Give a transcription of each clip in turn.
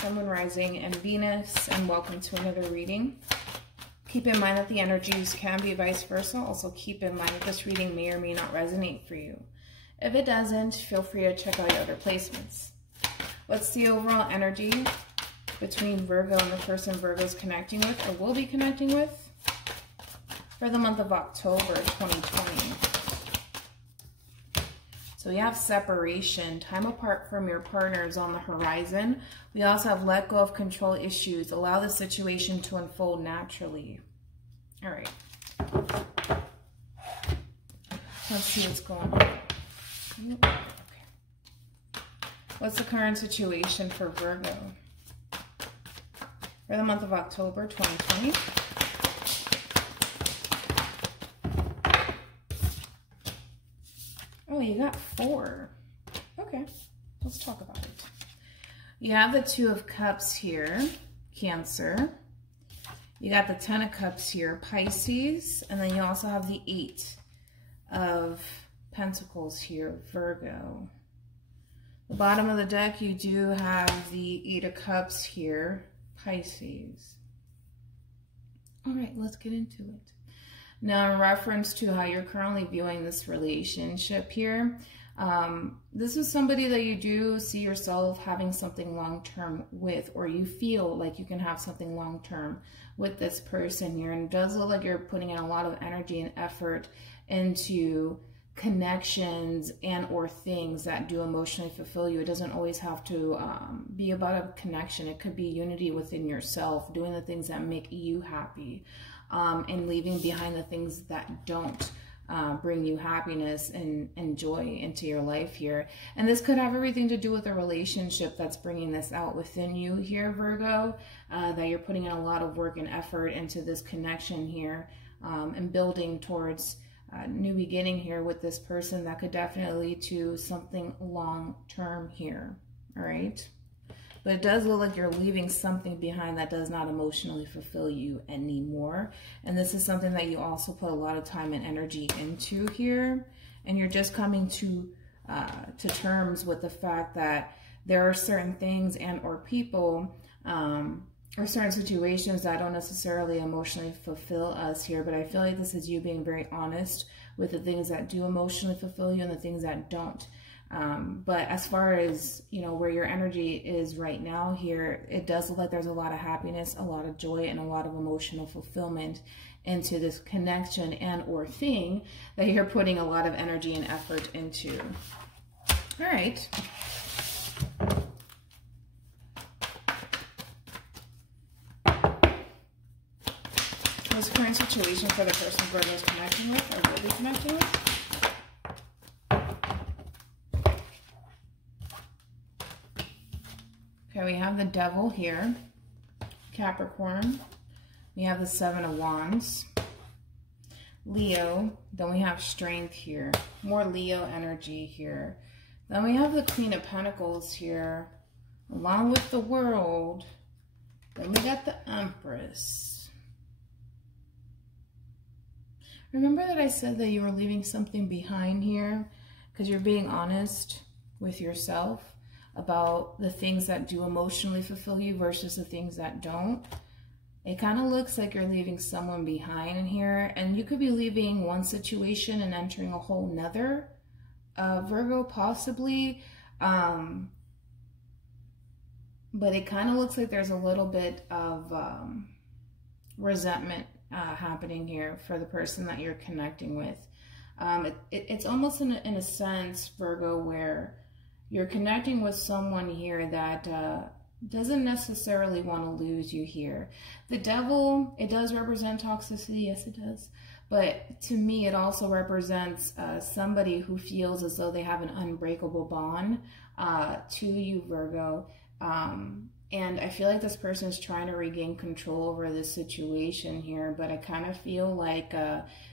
Sun, Moon, Rising, and Venus, and welcome to another reading. Keep in mind that the energies can be vice versa. Also keep in mind that this reading may or may not resonate for you. If it doesn't, feel free to check out your other placements. What's the overall energy between Virgo and the person Virgo's connecting with or will be connecting with for the month of October 2020? So we have separation, time apart from your partners on the horizon. We also have let go of control issues. Allow the situation to unfold naturally. All right. Let's see what's going on. Okay. What's the current situation for Virgo for the month of October 2020? Oh, you got 4. Okay, let's talk about it. You have the 2 of Cups here, Cancer. You got the 10 of Cups here, Pisces. And then you also have the 8 of Pentacles here, Virgo. The bottom of the deck, you do have the 8 of Cups here, Pisces. All right, let's get into it. Now, in reference to how you're currently viewing this relationship here, this is somebody that you do see yourself having something long-term with, or you feel like you can have something long-term with this person here. And it does look like you're putting in a lot of energy and effort into connections and or things that do emotionally fulfill you. It doesn't always have to be about a connection. It could be unity within yourself, doing the things that make you happy. And leaving behind the things that don't bring you happiness and joy into your life here. And this could have everything to do with a relationship that's bringing this out within you here, Virgo, that you're putting in a lot of work and effort into this connection here and building towards a new beginning here with this person that could definitely lead to something long-term here, all right? But it does look like you're leaving something behind that does not emotionally fulfill you anymore. And this is something that you also put a lot of time and energy into here. And you're just coming to terms with the fact that there are certain things and or people or certain situations that don't necessarily emotionally fulfill us here. But I feel like this is you being very honest with the things that do emotionally fulfill you and the things that don't. But as far as, you know, where your energy is right now here, it does look like there's a lot of happiness, a lot of joy, and a lot of emotional fulfillment into this connection and or thing that you're putting a lot of energy and effort into. All right. What's the current situation for the person Virgo is connecting with or will be connecting with? Okay, we have the Devil here, Capricorn. We have the 7 of Wands, Leo. Then we have Strength here, more Leo energy here. Then we have the Queen of Pentacles here, along with the World. Then we got the Empress. Remember that I said that you were leaving something behind here because you're being honest with yourself about the things that do emotionally fulfill you versus the things that don't. It kind of looks like you're leaving someone behind in here, and you could be leaving one situation and entering a whole nother, Virgo, possibly. But it kind of looks like there's a little bit of resentment happening here for the person that you're connecting with. It's almost in a sense, Virgo, where you're connecting with someone here that doesn't necessarily want to lose you here. The Devil, it does represent toxicity. Yes, it does. But to me, it also represents somebody who feels as though they have an unbreakable bond to you, Virgo. And I feel like this person is trying to regain control over this situation here. But I kind of feel like,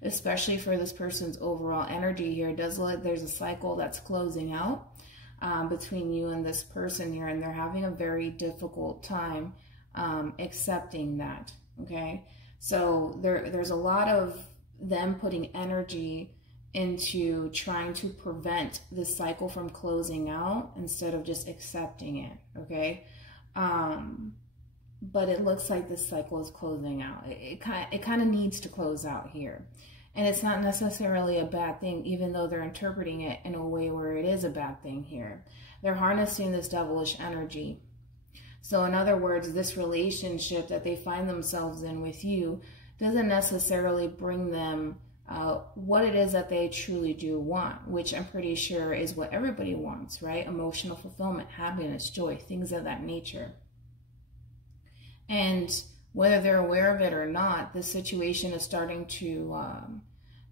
especially for this person's overall energy here, it does look like there's a cycle that's closing out between you and this person here, and they're having a very difficult time accepting that, okay? So there's a lot of them putting energy into trying to prevent this cycle from closing out instead of just accepting it, okay? But it looks like this cycle is closing out. It kind of needs to close out here. And it's not necessarily a bad thing, even though they're interpreting it in a way where it is a bad thing here. They're harnessing this devilish energy. So in other words, this relationship that they find themselves in with you doesn't necessarily bring them what it is that they truly do want, which I'm pretty sure is what everybody wants, right? Emotional fulfillment, happiness, joy, things of that nature. And whether they're aware of it or not, this situation is starting to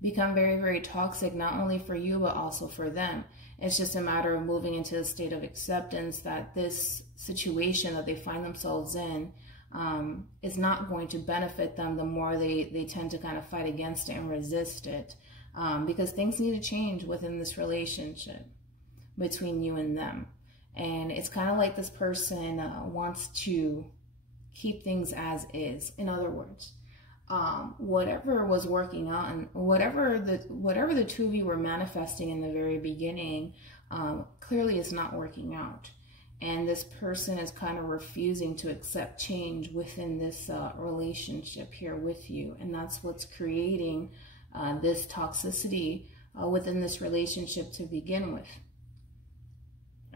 become very, very toxic, not only for you, but also for them. It's just a matter of moving into a state of acceptance that this situation that they find themselves in is not going to benefit them the more they tend to kind of fight against it and resist it. Because things need to change within this relationship between you and them. And it's kind of like this person wants to keep things as is. In other words, whatever was working on, whatever the two of you were manifesting in the very beginning, clearly is not working out. And this person is kind of refusing to accept change within this relationship here with you. And that's what's creating this toxicity within this relationship to begin with.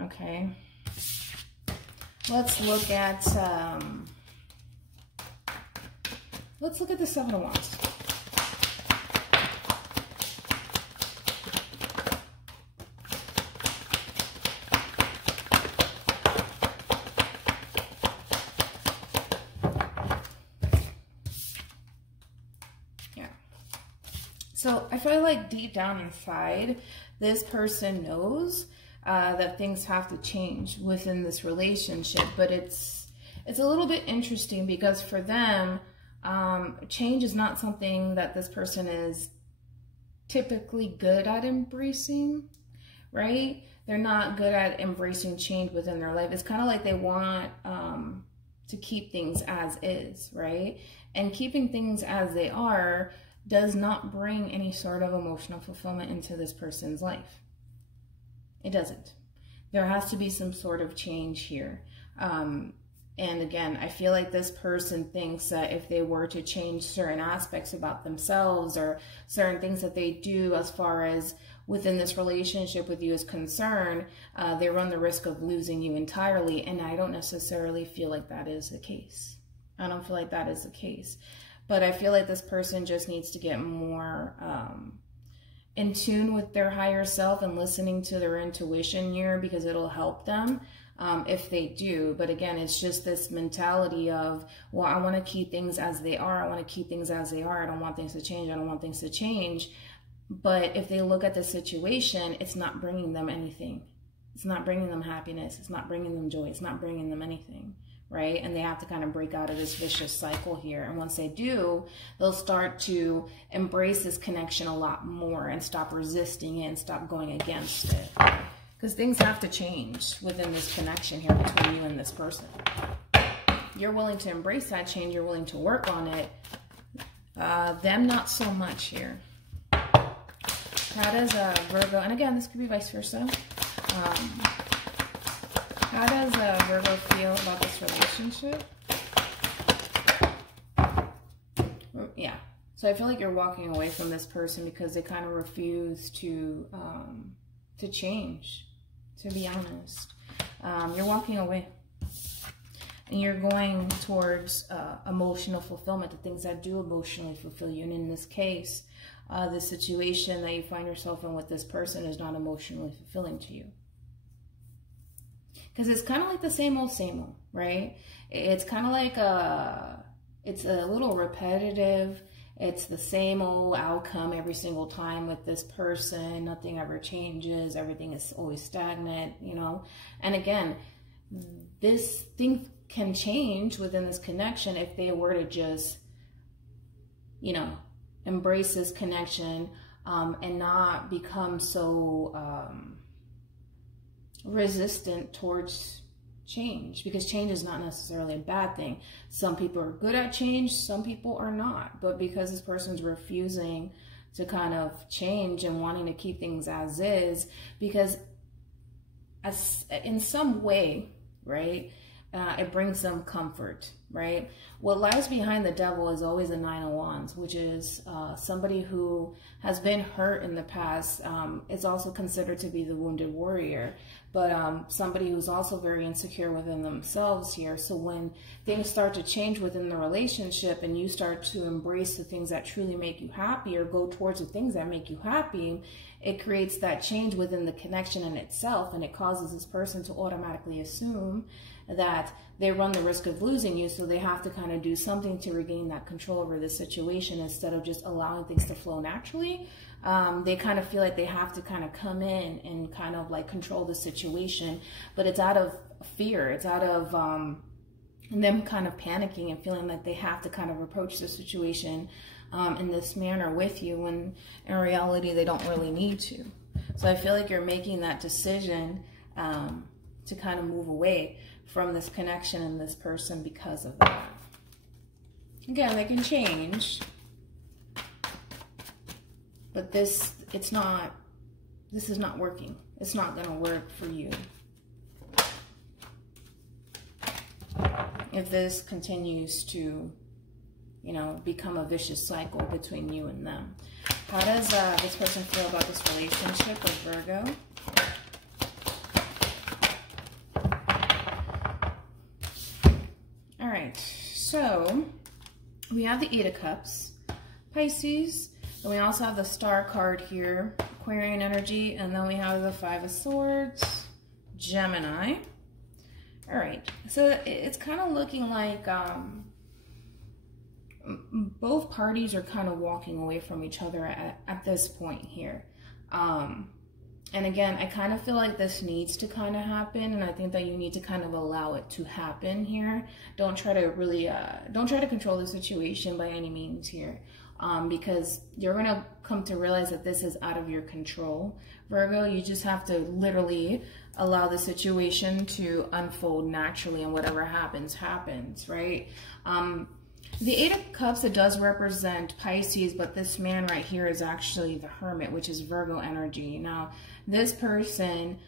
Okay. Let's look at the Seven of Wands. Yeah. So I feel like deep down inside, this person knows that things have to change within this relationship, but it's a little bit interesting because for them, change is not something that this person is typically good at embracing, right? They're not good at embracing change within their life. It's kind of like they want to keep things as is, right? And keeping things as they are does not bring any sort of emotional fulfillment into this person's life. It doesn't. There has to be some sort of change here. And again, I feel like this person thinks that if they were to change certain aspects about themselves or certain things that they do as far as within this relationship with you is concerned, they run the risk of losing you entirely. And I don't necessarily feel like that is the case. I don't feel like that is the case. But I feel like this person just needs to get more in tune with their higher self and listening to their intuition here, because it'll help them. If they do. But again, it's just this mentality of, well, I want to keep things as they are. I want to keep things as they are. I don't want things to change. I don't want things to change. But if they look at the situation, it's not bringing them anything. It's not bringing them happiness. It's not bringing them joy. It's not bringing them anything, right? And they have to kind of break out of this vicious cycle here. And once they do, they'll start to embrace this connection a lot more and stop resisting it and stop going against it. Because things have to change within this connection here between you and this person. You're willing to embrace that change. You're willing to work on it. Them, not so much here. How does Virgo, and again, this could be vice versa. How does Virgo feel about this relationship? Yeah. So I feel like you're walking away from this person because they kind of refuse to change. To be honest, you're walking away and you're going towards emotional fulfillment, the things that do emotionally fulfill you. And in this case, the situation that you find yourself in with this person is not emotionally fulfilling to you. Because it's kind of like the same old, right? It's kind of like it's a little repetitive. It's the same old outcome every single time with this person. Nothing ever changes. Everything is always stagnant, you know. And again, this thing can change within this connection if they were to just, you know, embrace this connection and not become so resistant towards change, because change is not necessarily a bad thing. Some people are good at change, some people are not. But because this person's refusing to kind of change and wanting to keep things as is, because in some way, right, it brings them comfort, right? What lies behind the devil is always a Nine of Wands, which is somebody who has been hurt in the past. It's also considered to be the wounded warrior, but somebody who's also very insecure within themselves here. So when things start to change within the relationship and you start to embrace the things that truly make you happy or go towards the things that make you happy, it creates that change within the connection in itself, and it causes this person to automatically assume that they run the risk of losing you, so they have to kind of do something to regain that control over the situation instead of just allowing things to flow naturally. They kind of feel like they have to kind of come in and kind of like control the situation, but it's out of fear. It's out of them kind of panicking and feeling like they have to kind of approach the situation in this manner with you, when in reality they don't really need to. So I feel like you're making that decision to kind of move away from this connection and this person because of that. Again, they can change, but this is not working. It's not going to work for you if this continues to, you know, become a vicious cycle between you and them. How does this person feel about this relationship with Virgo? All right, so we have the Eight of Cups, Pisces, and we also have the Star card here, Aquarian energy, and then we have the Five of Swords, Gemini. All right, so it's kind of looking like both parties are kind of walking away from each other at this point here. And again, I kind of feel like this needs to kind of happen, and I think that you need to kind of allow it to happen here. Don't try to really, don't try to control the situation by any means here, because you're going to come to realize that this is out of your control, Virgo. You just have to literally allow the situation to unfold naturally, and whatever happens, happens, right? The Eight of Cups, it does represent Pisces, but this man right here is actually the Hermit, which is Virgo energy. Now, this person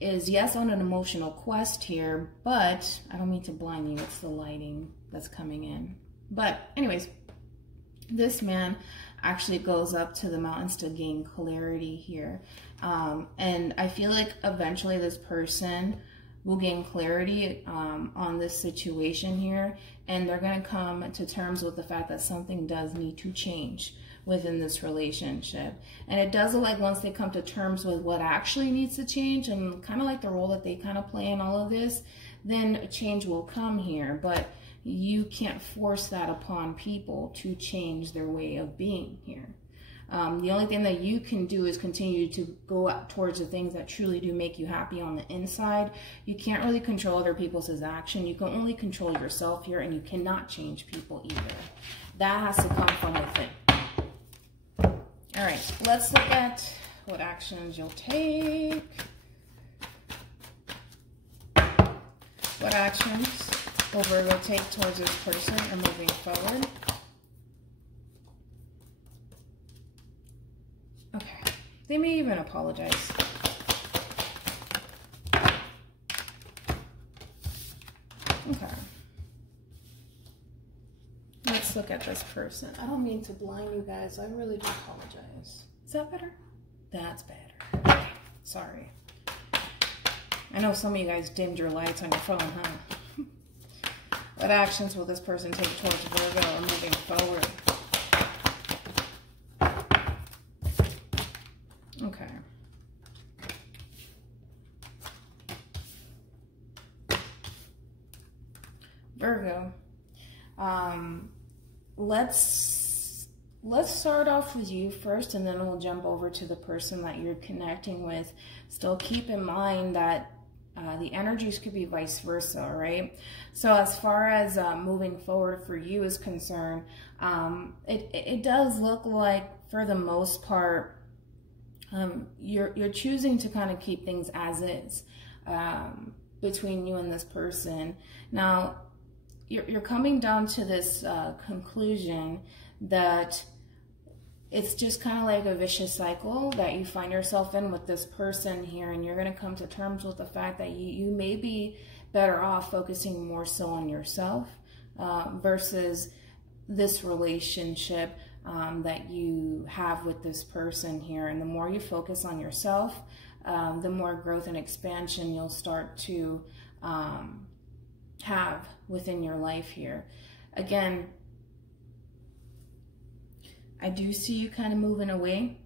is, yes, on an emotional quest here, but I don't mean to blind you. It's the lighting that's coming in. But anyways, this man actually goes up to the mountains to gain clarity here. And I feel like eventually this person will gain clarity on this situation here, and they're going to come to terms with the fact that something does need to change within this relationship. And it does look like once they come to terms with what actually needs to change, and kind of like the role that they kind of play in all of this, then a change will come here. But you can't force that upon people to change their way of being here. The only thing that you can do is continue to go up towards the things that truly do make you happy on the inside. You can't really control other people's action. You can only control yourself here, and you cannot change people either. That has to come from within. All right, let's look at what actions you'll take. What actions will Virgo take towards this person and moving forward? Okay, they may even apologize. Okay. Let's look at this person. I don't mean to blind you guys. I really do apologize. Is that better? That's better. Okay. Sorry. I know some of you guys dimmed your lights on your phone, huh? What actions will this person take towards Virgo or moving forward? Okay. Virgo. Let's start off with you first, and then we'll jump over to the person that you're connecting with. Still keep in mind that the energies could be vice versa, right? So as far as moving forward for you is concerned, it does look like for the most part, you're choosing to kind of keep things as is between you and this person. Now, you're coming down to this conclusion that it's just kind of like a vicious cycle that you find yourself in with this person here, and you're going to come to terms with the fact that you may be better off focusing more so on yourself versus this relationship that you have with this person here. And the more you focus on yourself, the more growth and expansion you'll start to have within your life here. Again, I do see you kind of moving away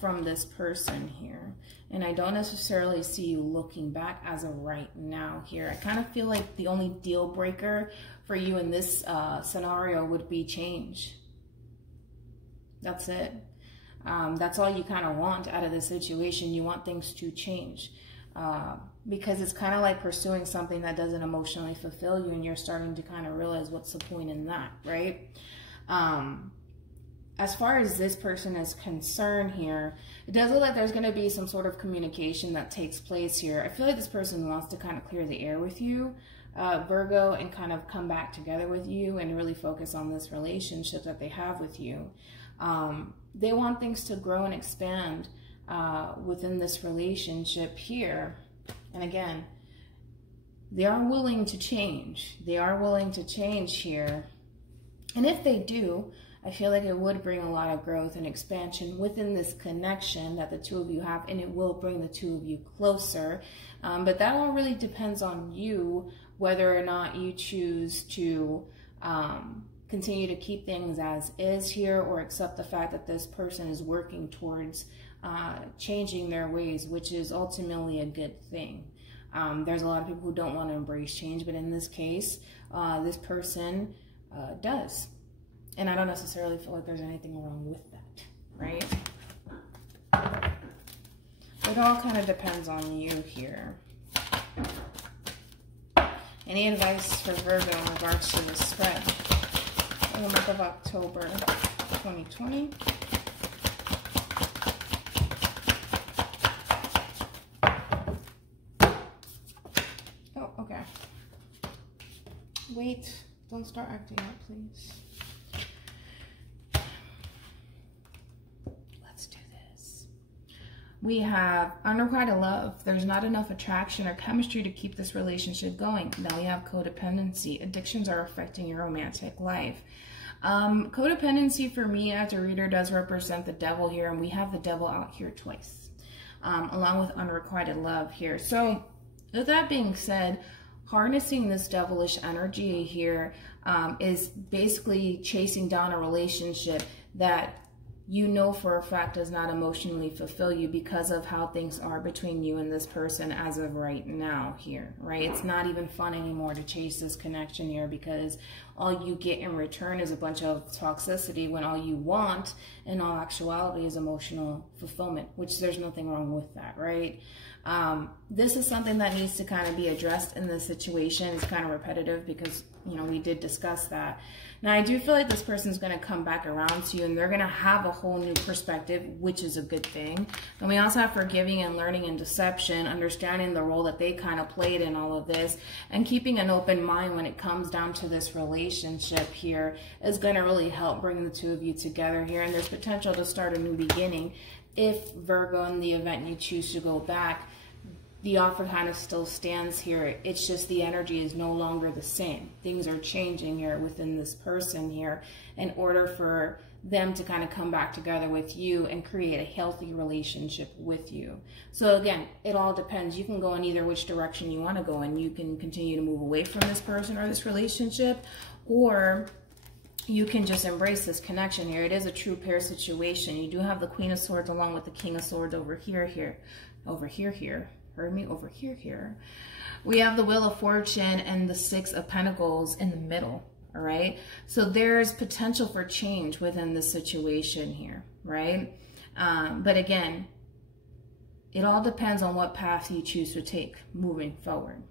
from this person here. And I don't necessarily see you looking back as of right now here. I kind of feel like the only deal breaker for you in this scenario would be change. That's it. That's all you kind of want out of the situation. You want things to change. Because it's kind of like pursuing something that doesn't emotionally fulfill you, and you're starting to kind of realize what's the point in that, right? As far as this person is concerned here, it does look like there's going to be some sort of communication that takes place here. I feel like this person wants to kind of clear the air with you, Virgo, and kind of come back together with you and really focus on this relationship that they have with you. They want things to grow and expand within this relationship here. And again, they are willing to change. They are willing to change here. And if they do, I feel like it would bring a lot of growth and expansion within this connection that the two of you have, and it will bring the two of you closer. But that all really depends on you, whether or not you choose to continue to keep things as is here, or accept the fact that this person is working towards changing their ways, which is ultimately a good thing. There's a lot of people who don't want to embrace change, but in this case, this person does. And I don't necessarily feel like there's anything wrong with that, right? It all kind of depends on you here. Any advice for Virgo in regards to the spread in the month of October 2020? Oh, okay. Wait, don't start acting out, please. We have unrequited love. There's not enough attraction or chemistry to keep this relationship going. Now we have codependency. Addictions are affecting your romantic life. Codependency for me as a reader does represent the devil here, and we have the devil out here twice, along with unrequited love here. So with that being said, harnessing this devilish energy here is basically chasing down a relationship that you know for a fact does not emotionally fulfill you because of how things are between you and this person as of right now here, right? It's not even fun anymore to chase this connection here, because all you get in return is a bunch of toxicity, when all you want in all actuality is emotional fulfillment, which there's nothing wrong with that, right? This is something that needs to kind of be addressed in this situation. It's kind of repetitive because, you know, we did discuss that. Now, I do feel like this person's going to come back around to you, and they're going to have a whole new perspective, which is a good thing. And we also have forgiving and learning and deception, understanding the role that they kind of played in all of this, and keeping an open mind when it comes down to this relationship here is going to really help bring the two of you together here. And there's potential to start a new beginning if, Virgo, in the event you choose to go back. The offer kind of still stands here. It's just the energy is no longer the same. Things are changing here within this person here in order for them to kind of come back together with you and create a healthy relationship with you. So again, it all depends. You can go in either which direction you want to go in. You can continue to move away from this person or this relationship, or you can just embrace this connection here. It is a true pair situation. You do have the Queen of Swords along with the King of Swords over here. Heard me? Over here. We have the Wheel of Fortune and the Six of Pentacles in the middle, all right? So there's potential for change within this situation here, right? But again, it all depends on what path you choose to take moving forward.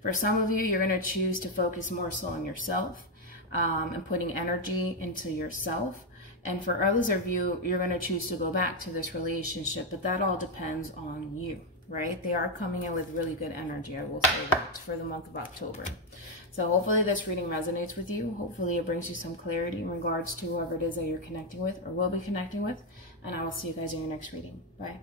For some of you, you're going to choose to focus more so on yourself and putting energy into yourself. And for others of you, you're going to choose to go back to this relationship, but that all depends on you. Right? They are coming in with really good energy, I will say that, for the month of October. So hopefully this reading resonates with you. Hopefully it brings you some clarity in regards to whoever it is that you're connecting with or will be connecting with. And I will see you guys in your next reading. Bye.